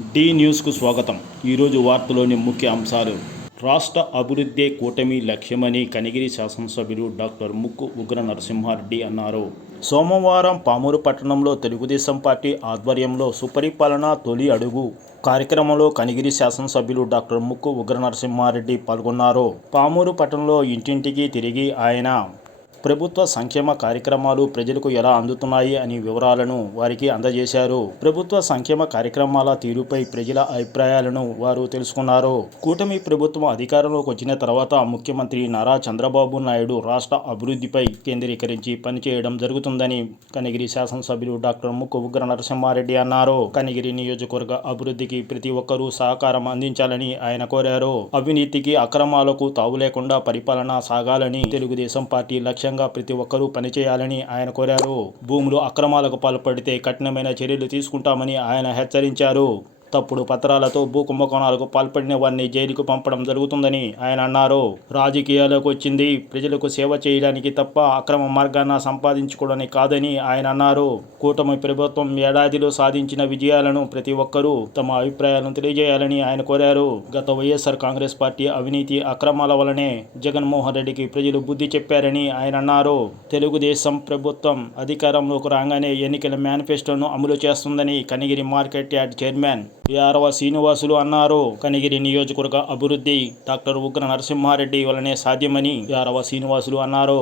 D న్యూస్కు స్వాగతం. ఈరోజు వార్తలోని ముఖ్య అంశాలు. రాష్ట్ర అభివృద్ధే కూటమి లక్ష్యమని కనిగిరి శాసనసభ్యులు డాక్టర్ ముక్కు ఉగ్ర నరసింహారెడ్డి అన్నారు. సోమవారం పామూరు పట్టణంలో తెలుగుదేశం పార్టీ ఆధ్వర్యంలో సుపరిపాలన తొలి అడుగు కార్యక్రమంలో కనిగిరి శాసనసభ్యులు డాక్టర్ ముక్కు ఉగ్ర నరసింహారెడ్డి పాల్గొన్నారు. పామూరు పట్టణంలో ఇంటింటికి తిరిగి ఆయన ప్రభుత్వ సంక్షేమ కార్యక్రమాలు ప్రజలకు ఎలా అందుతున్నాయి అనే వివరాలను వారికి అందజేశారు. ప్రభుత్వ సంక్షేమ కార్యక్రమాల తీరుపై ప్రజల అభిప్రాయాలను వారు తెలుసుకున్నారు. కూటమి ప్రభుత్వం అధికారంలోకి వచ్చిన తర్వాత ముఖ్యమంత్రి నారా చంద్రబాబు నాయుడు రాష్ట్ర అభివృద్ధిపై కేంద్రీకరించి పనిచేయడం జరుగుతుందని కనిగిరి శాసనసభ్యులు డాక్టర్ ముక్కుగ్ర నరసింహారెడ్డి అన్నారు. కనిగిరి నియోజకవర్గ అభివృద్ధికి ప్రతి ఒక్కరూ సహకారం అందించాలని ఆయన కోరారు. అవినీతికి అక్రమాలకు తావు లేకుండా పరిపాలన సాగాలని తెలుగుదేశం పార్టీ లక్ష్యం లక్ష్యంగా ప్రతి ఒక్కరూ పనిచేయాలని ఆయన కోరారు. భూములు అక్రమాలకు పాల్పడితే కఠినమైన చర్యలు తీసుకుంటామని ఆయన హెచ్చరించారు. తప్పుడు పత్రాలతో భూ కుంభకోణాలకు పాల్పడిన వారిని జైలుకు పంపడం జరుగుతుందని ఆయన అన్నారు. రాజకీయాలకు వచ్చింది ప్రజలకు సేవ చేయడానికి తప్ప అక్రమ మార్గాన సంపాదించుకోవడానికి కాదని ఆయన అన్నారు. కూటమి ప్రభుత్వం ఏడాదిలో సాధించిన విజయాలను ప్రతి ఒక్కరూ తమ అభిప్రాయాలను తెలియజేయాలని ఆయన కోరారు. గత వైఎస్ఆర్ కాంగ్రెస్ పార్టీ అవినీతి అక్రమాల వలనే జగన్మోహన్ రెడ్డికి ప్రజలు బుద్ధి చెప్పారని ఆయన అన్నారు. తెలుగుదేశం ప్రభుత్వం అధికారంలోకి రాగానే ఎన్నికల మేనిఫెస్టోను అమలు చేస్తుందని కనిగిరి మార్కెట్ యార్డ్ చైర్మన్ యారవ శ్రీనివాసులు అన్నారు. కనిగిరి నియోజకవర్గ అభివృద్ధి డాక్టర్ ఉగ్ర నరసింహారెడ్డి వలనే సాధ్యమని యారవ శ్రీనివాసులు అన్నారు.